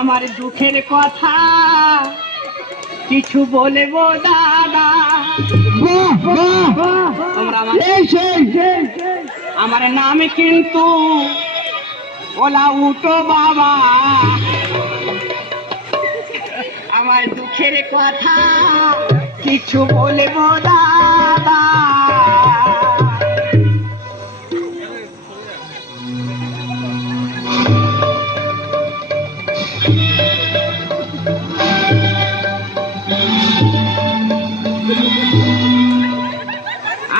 আমার দুঃখের কথা কিছু বলবো দাদা, আমার নাম কিন্তু ওলা উঠো বাবা। আমার দুঃখের কথা কিছু বলবো দাদা,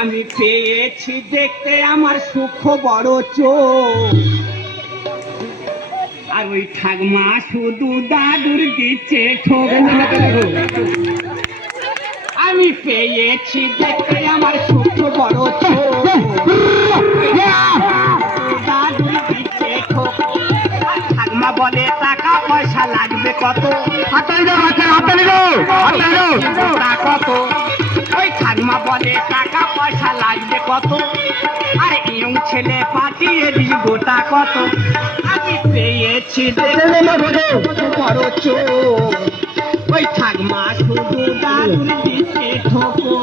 আমি পেয়েছি দেখতে আমার সুখ বড় চোখ, আর ওই ঠাকমা শুধু দাদুর দিচ্ছে ঠোক। আমি পেয়েছি দেখতে আমার সুখ বড় চোখ, দাদুর দিচ্ছে ঠোক। আর ঠাকমা বলে টাকা পয়সা লাগবে কত, কত। ওই ঠাকমা বলে টাকা পয়সা লাগবে কত, আর ইয়ং ছেলে পাঠিয়ে দিই গোটা কত। আমি পেয়েছি বড় চোখ, ওই ঠাকমা শুধু দাদুর দিতে ঠোকো।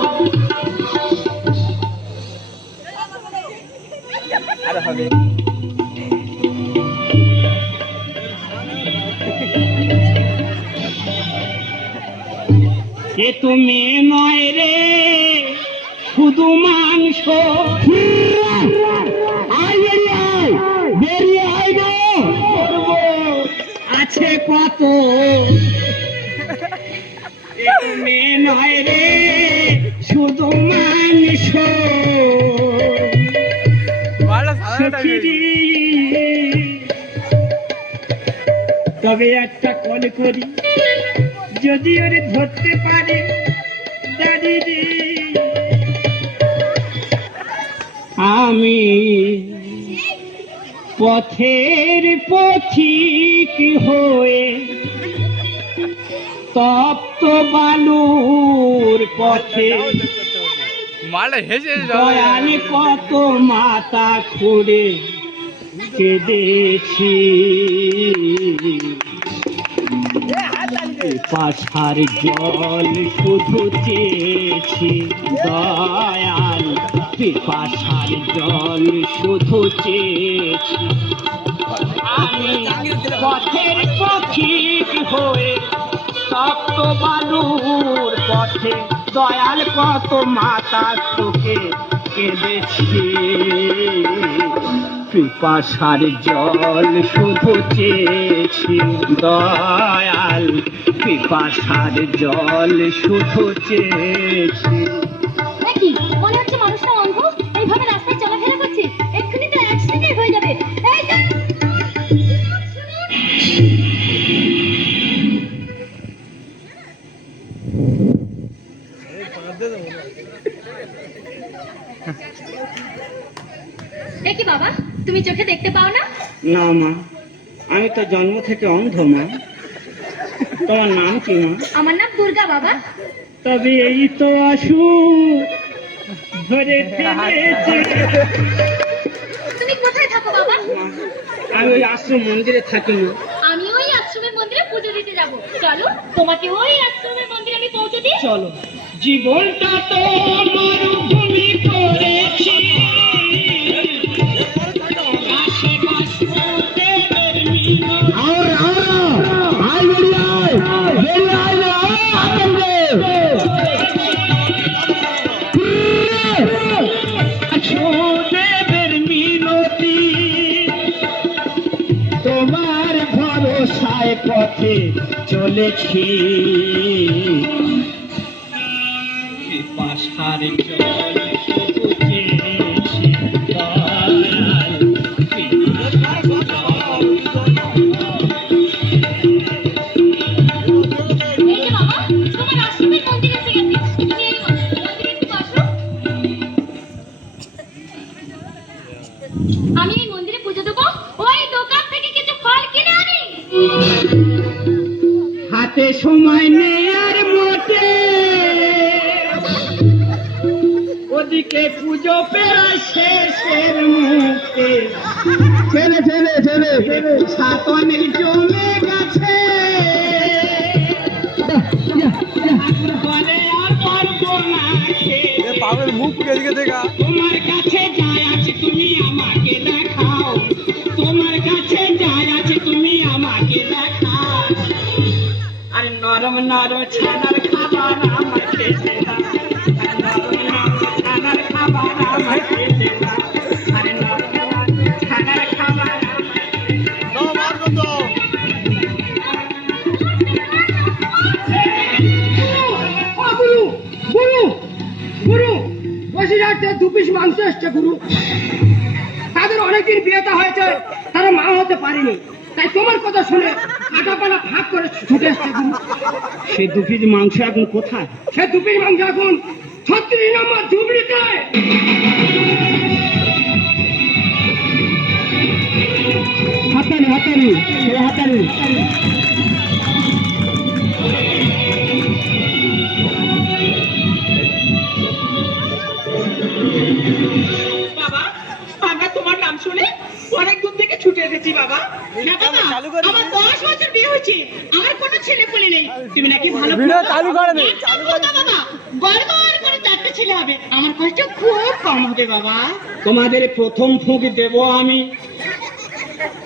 এ তুমি নয় রে শুধু মাংস, আছে কত। এ তুমি নয় রে শুধু মাংস, তবে একটা কল করি যদি ওরে ধরতে পারে দাদি রে। আমি পথের পথিক হয়ে তপ্ত বালুর পথে দয়াল কত মাথা খুঁড়ে কেঁদেছি, পাশার জল শুধু চেয়েছি দয়াল, পাশার জল শুধু চেয়েছি। আমি পথের পথিক হয়ে তপ্ত বালুর পথে দয়াল কত মাথা তোকে কেঁদেছি, পিপাসার জল শুধু চেয়েছি দয়াল, পিপাসার জল শুধু চেয়েছি। মনে হচ্ছে মানুষটা অন্ধ, এইভাবে রাস্তায় চলাফেরা করছে, এক্ষুনি তো অ্যাক্সিডেন্ট হয়ে যাবে। কি বাবা, তুমি চোখে দেখতে পাও না? না মা, আমি তো জন্ম থেকে অন্ধ মা। তোমার নাম কি মা? আমার নাম দুর্গা বাবা। তবে এই তো আসু ধরে ফেলেছে। তুমি কোথায় থাকো বাবা? আমি ওই আশ্রম মন্দিরে থাকি না। আমি ওই আশ্রমের মন্দিরে পুজো দিতে যাব, চলো তোমাকে ওই আশ্রমের মন্দিরে আমি পৌঁছে দিই। চলো। জীবনটা তো মরুভূমি করেছি, তোমার ভরসায় পথে চলেছি, পাশার জল শুধু চেয়েছি দয়াল, আমি এই মন্দিরে পুজো দেবো, ওই দোকান থেকে কিছু ফল কিনে আনি। হাতে সময় নেই আর মোটে, এদিকে পুজো প্রায় শেষের মুখে ছেলে ছেলে ছেলে সাতনে জমে গেছে বলে আর পারবো না খেতে। পাগল মুখ এদিকে দেখা তোমার কাছে যাই আছে তুমি আমাকে দেখাও, তোমার কাছে যাই আছে তুমি আমাকে দেখাও। আরে নরম নরম ছানার খাবার আমার খেতে দাও, আরে নরম নরম ছানার খাবার আমার খেতে দাও, আরে নরম নরম ছানার খাবার আমার গুরু গুরু গুরু বসিরহাটে 2 পিস মাংস এসছে গুরু। তাদের অনেকদিন বিয়েটা হয়েছে, তারা মা হতে পারেনি, তাই তোমার কথা শুনে আটাপালা ভাগ করে ছুটে এসছে গুরু। সে 2 পিস মাংস এখন কোথায়? সে 2 পিস মাংস এখন 36 নম্বর ধুবড়িতে। হাতারি হাতারি হাতারি বাবা, আমরা তোমার নাম শুনে অনেক দূর থেকে ছুটে এসেছি বাবা। না বাবা, আমার 10 বছর বিয়ে হয়েছে, আমার কোনো ছেলে পেলে নেই। তুমি নাকি ভালো ভিডিও চালু করে দে। একটা কথা বাবা, গড়গড় করে 4টে ছেলে হবে, আমার কষ্ট খুব কম হবে বাবা। তোমাদের প্রথম ফুঁক দেব আমি,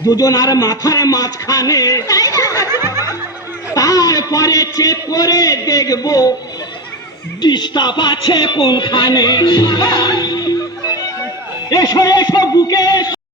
দুজন আর মাথার মাঝখানে, তাই না? তারপরে চেক করে দেখব ডিস্টার্ব আছে কোনখানে। এসো এসো বুকে এসো।